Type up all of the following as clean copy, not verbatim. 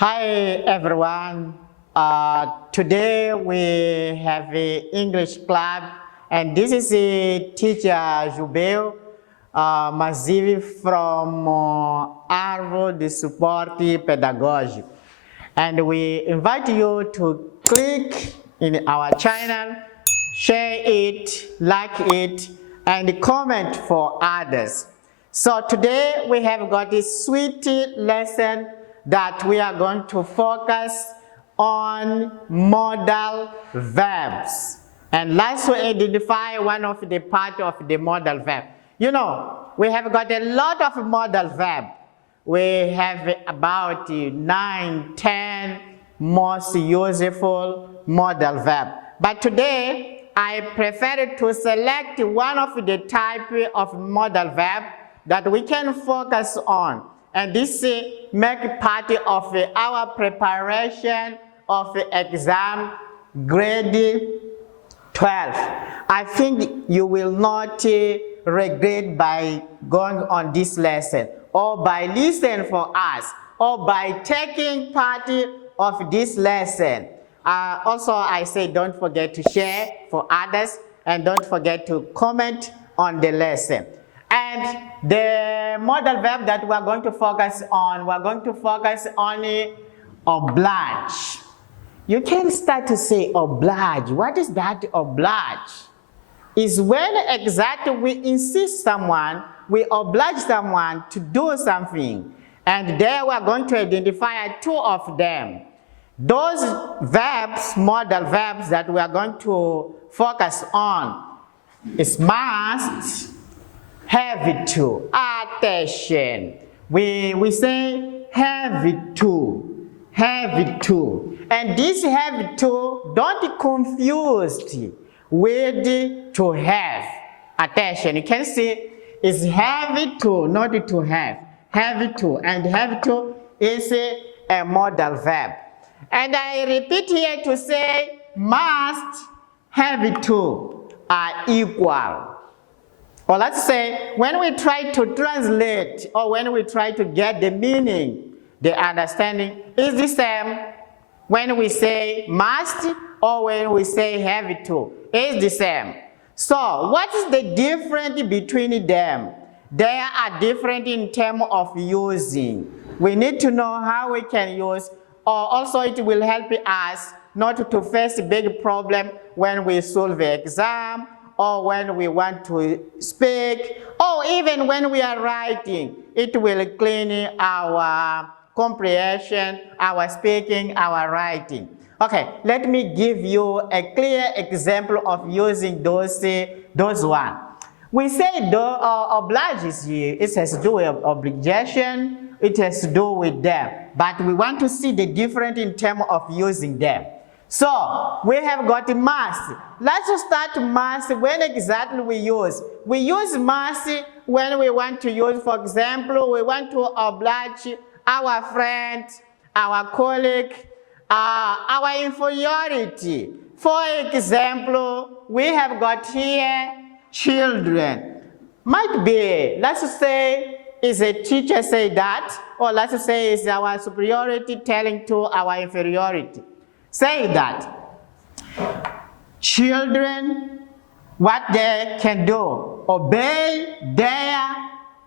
Hi everyone. Today we have an English club, and this is a teacher Jubeu Mazivi from Arvo de Suporte Pedagógico. And we invite you to click in our channel, share it, like it, and comment for others. So today we have got a sweet lesson that we are going to focus on modal verbs. And let's identify one of the part of the modal verb. You know, we have got a lot of modal verb. We have about 9, 10 most useful modal verb. But today, I prefer to select one of the type of modal verb that we can focus on. And this make part of our preparation of exam grade 12. I think you will not regret by going on this lesson, or by listening for us, or by taking part of this lesson. Also, I say don't forget to share for others, and don't forget to comment on the lesson. And the modal verb that we're going to focus on, oblige. You can start to say oblige. What is that oblige? Is when exactly we insist someone, we oblige someone to do something. And there we are going to identify two of them. Those verbs, modal verbs that we are going to focus on is must, have to. Attention. We say have to. Have to. And this have to, don't confuse with to have. Attention. You can see it's have to, not to have. Have to. And have to is a modal verb. And I repeat here to say must, have to are equal. Or let's say when we try to translate, or when we try to get the meaning, the understanding is the same when we say must or when we say have to. It's the same. So what is the difference between them? They are different in terms of using. We need to know how we can use, or also it will help us not to face a big problem when we solve the exam, or when we want to speak, or even when we are writing. It will clean our comprehension, our speaking, our writing. Okay, let me give you a clear example of using those one. We say oblige is here. It has to do with obligation. It has to do with them. But we want to see the difference in terms of using them. So, we have got must. Let's start must. When exactly we use? We use must when we want to use, for example, we want to oblige our friend, our colleague, our inferiority. For example, we have got here children. Might be, let's say, is a teacher say that, or let's say is our superiority telling to our inferiority. Say that children, what they can do, obey their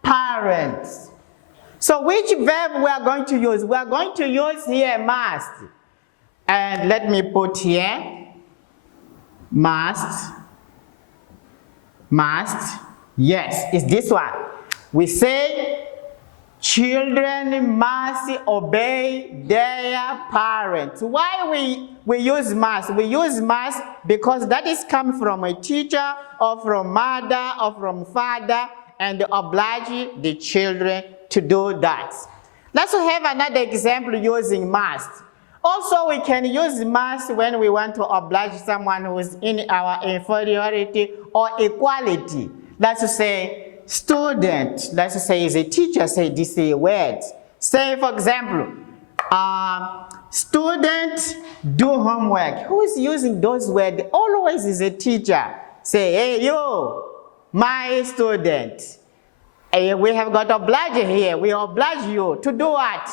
parents. So which verb we are going to use? We are going to use here must. And let me put here must. Yes, it's this one. We say children must obey their parents. Why we use must? We use must because that is coming from a teacher, or from mother, or from father, and oblige the children to do that. Let's have another example using must. Also, we can use must when we want to oblige someone who is in our inferiority or equality. Let's say student, let's say is a teacher, say this word. Say for example, student do homework. Who is using those words? Always is a teacher. Say, hey you, my student. We have got oblige here. We oblige you to do what?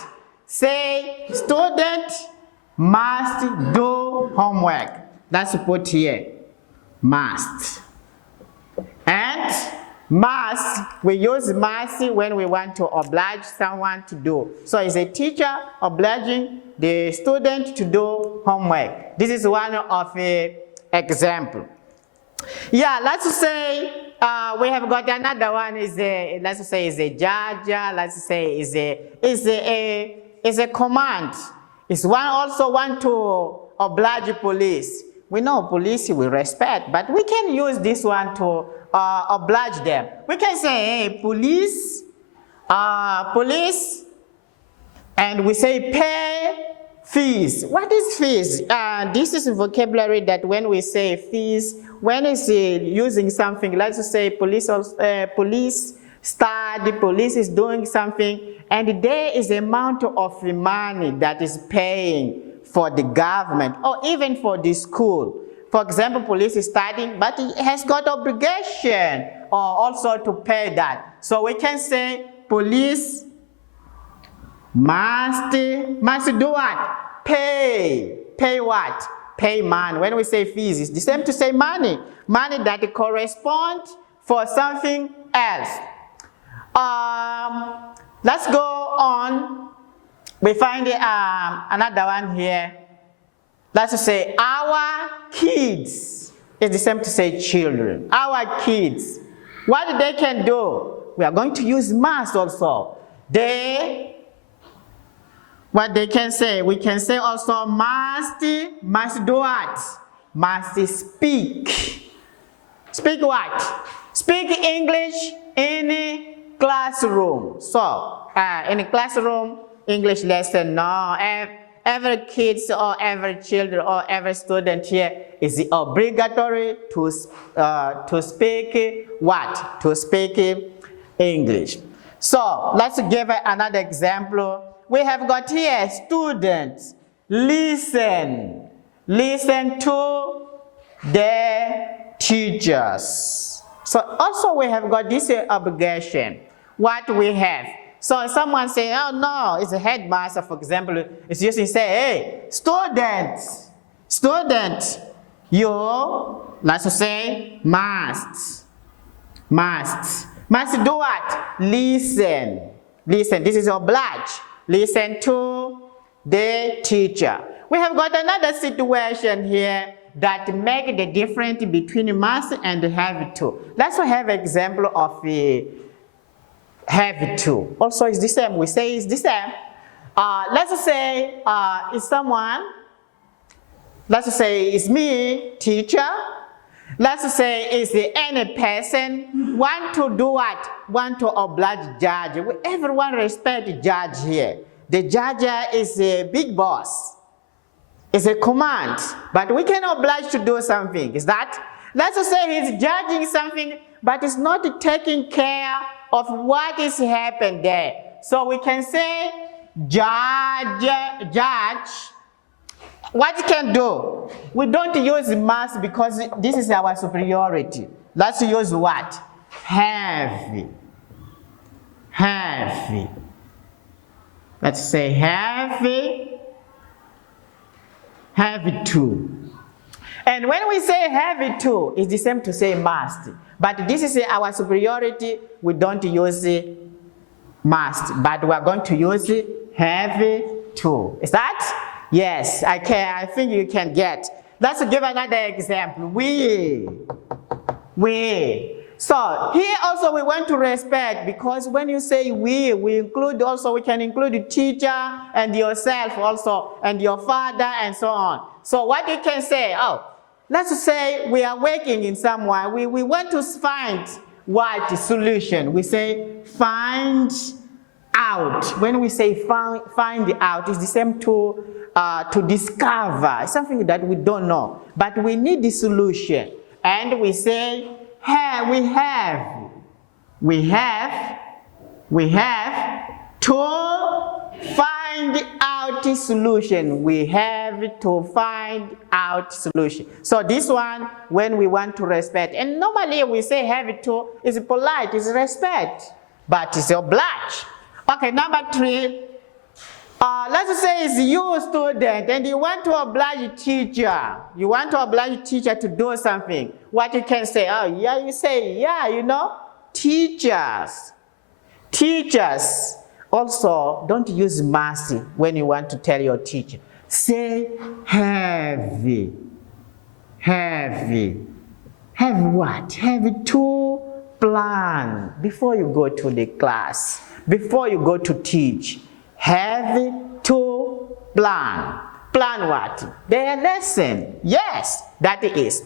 say student must do homework. That's put here, must. And must, we use must when we want to oblige someone to do. So it's a teacher obliging the student to do homework. This is one of the example. Yeah, let's say we have got another one is a, let's say is a judge, let's say is a command. It's one also want to oblige police. We know police we respect, but we can use this one to oblige them. We can say, hey, police, police, and we say pay fees. What is fees? This is a vocabulary that when we say fees, when it's using something, let's say police study, police is doing something, and there is amount of money that is paying for the government or even for the school. For example, police is studying, but it has got obligation or also to pay that. So we can say police must do what? Pay. Pay what? Pay money. When we say fees, it's the same to say money. Money that corresponds for something else. Let's go on. We find another one here. Let's say our kids. It's the same to say children. Our kids. What they can do? We are going to use must also. What they can say? We can say also must do what? Must speak. Speak what? Speak English in a classroom. So, in a classroom, English lesson, no. Every kids or every children or every student here is obligatory to speak what? To speak English. So, let's give another example. We have got here, students, listen. Listen to their teachers. So also we have got this obligation. What we have. So if someone say, oh no, it's a headmaster, for example, it's using say, hey, student, you, let's say, must do what? Listen. Listen, this is oblige. Listen to the teacher. We have got another situation here that make the difference between must and have to. Let's have an example of the have to. Also, it's the same. We say it's the same. Let's say it's someone. Let's say it's me, teacher. Let's say it's any person want to do what? Want to oblige judge. Everyone respect judge here. The judge is a big boss. It's a command, but we can oblige to do something. Is that? Let's say he's judging something, but it's not taking care of what is happened there. So we can say judge. What you can do? We don't use must because this is our superiority. Let's use what? Have. Let's say have to. And when we say have to, it's the same to say must. But this is our superiority. We don't use must, but we are going to use have to. Is that? Yes, I think you can get. Let's give another example. We. So here also we want to respect, because when you say we include also, we can include the teacher and yourself also, and your father and so on. So what you can say, oh, let's say we are working in somewhere, we want to find what solution. We say find out. When we say find out, it's the same to discover something that we don't know, but we need the solution. And we say we have to find out the solution. We have to find out solution. So this one, when we want to respect, and normally we say have to is polite, is respect, but it's oblige. Okay, number 3. Let's say it's you, student, and you want to oblige a teacher. You want to oblige a teacher to do something. What you can say? Oh, yeah, you say, yeah, you know, teachers. Teachers. Also, don't use mercy when you want to tell your teacher. Say heavy. Heavy. Have what? Have to plan before you go to the class, before you go to teach. Have to plan. Plan what? Their lesson. Yes, that is.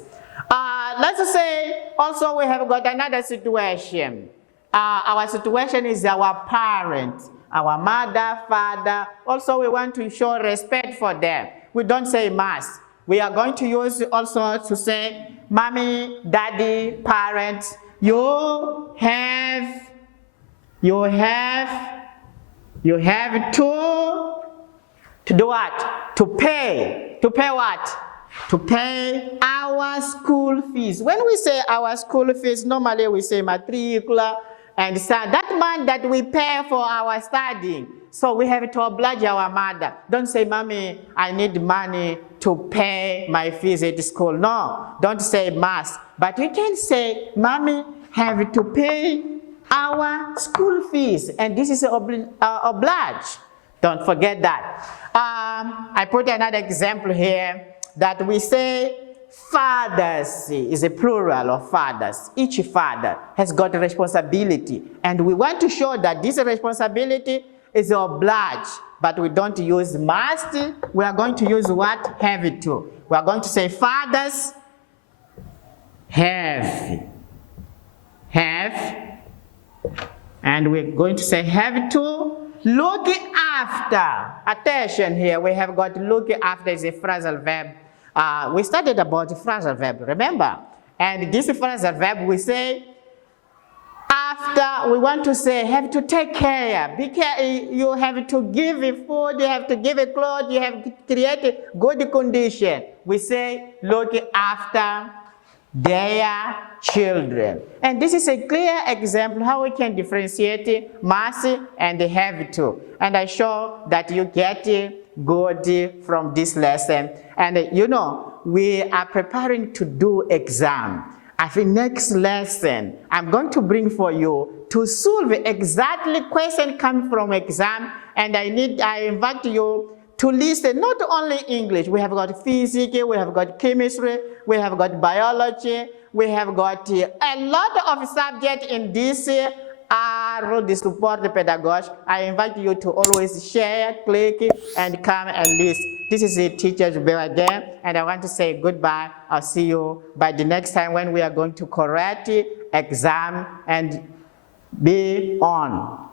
Let's say also we have got another situation. Our situation is our parents, our mother, father. Also we want to show respect for them. We don't say mass. We are going to use also to say mommy, daddy, parents. You have to do what? To pay. To pay what? To pay our school fees. When we say our school fees, normally we say matricula, and so that money that we pay for our studying. So we have to oblige our mother. Don't say, mommy, I need money to pay my fees at school. No, don't say mass. But you can say, mommy, have to pay our school fees. And this is oblige. Don't forget that. I put another example here that we say fathers is a plural of fathers. Each father has got a responsibility. And we want to show that this responsibility is oblige. But we don't use must. We are going to use what? Have to. We are going to say fathers have. And we're going to say have to look after. Attention here, we have got look after is a phrasal verb. We studied about the phrasal verb, remember? And this phrasal verb we say after, we want to say have to take care. You have to give food, you have to give clothes, you have to create a good condition. We say look after their children. And this is a clear example how we can differentiate must and have to. And I show that you get good from this lesson. And you know, we are preparing to do exam. I think next lesson, I'm going to bring for you to solve exactly question come from exam. And I invite you to listen not only English. We have got physics, we have got chemistry, we have got biology, we have got a lot of subjects in this the support pedagogy. I invite you to always share, click, and come and listen. This is the teacher's bell again, and I want to say goodbye. I'll see you by the next time when we are going to correct exam and be on.